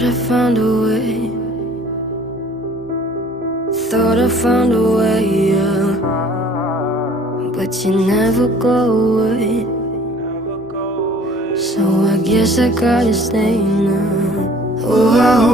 Thought I found a way. Thought I found a way, yeah. But you never go away. So I guess I gotta stay now. Oh, I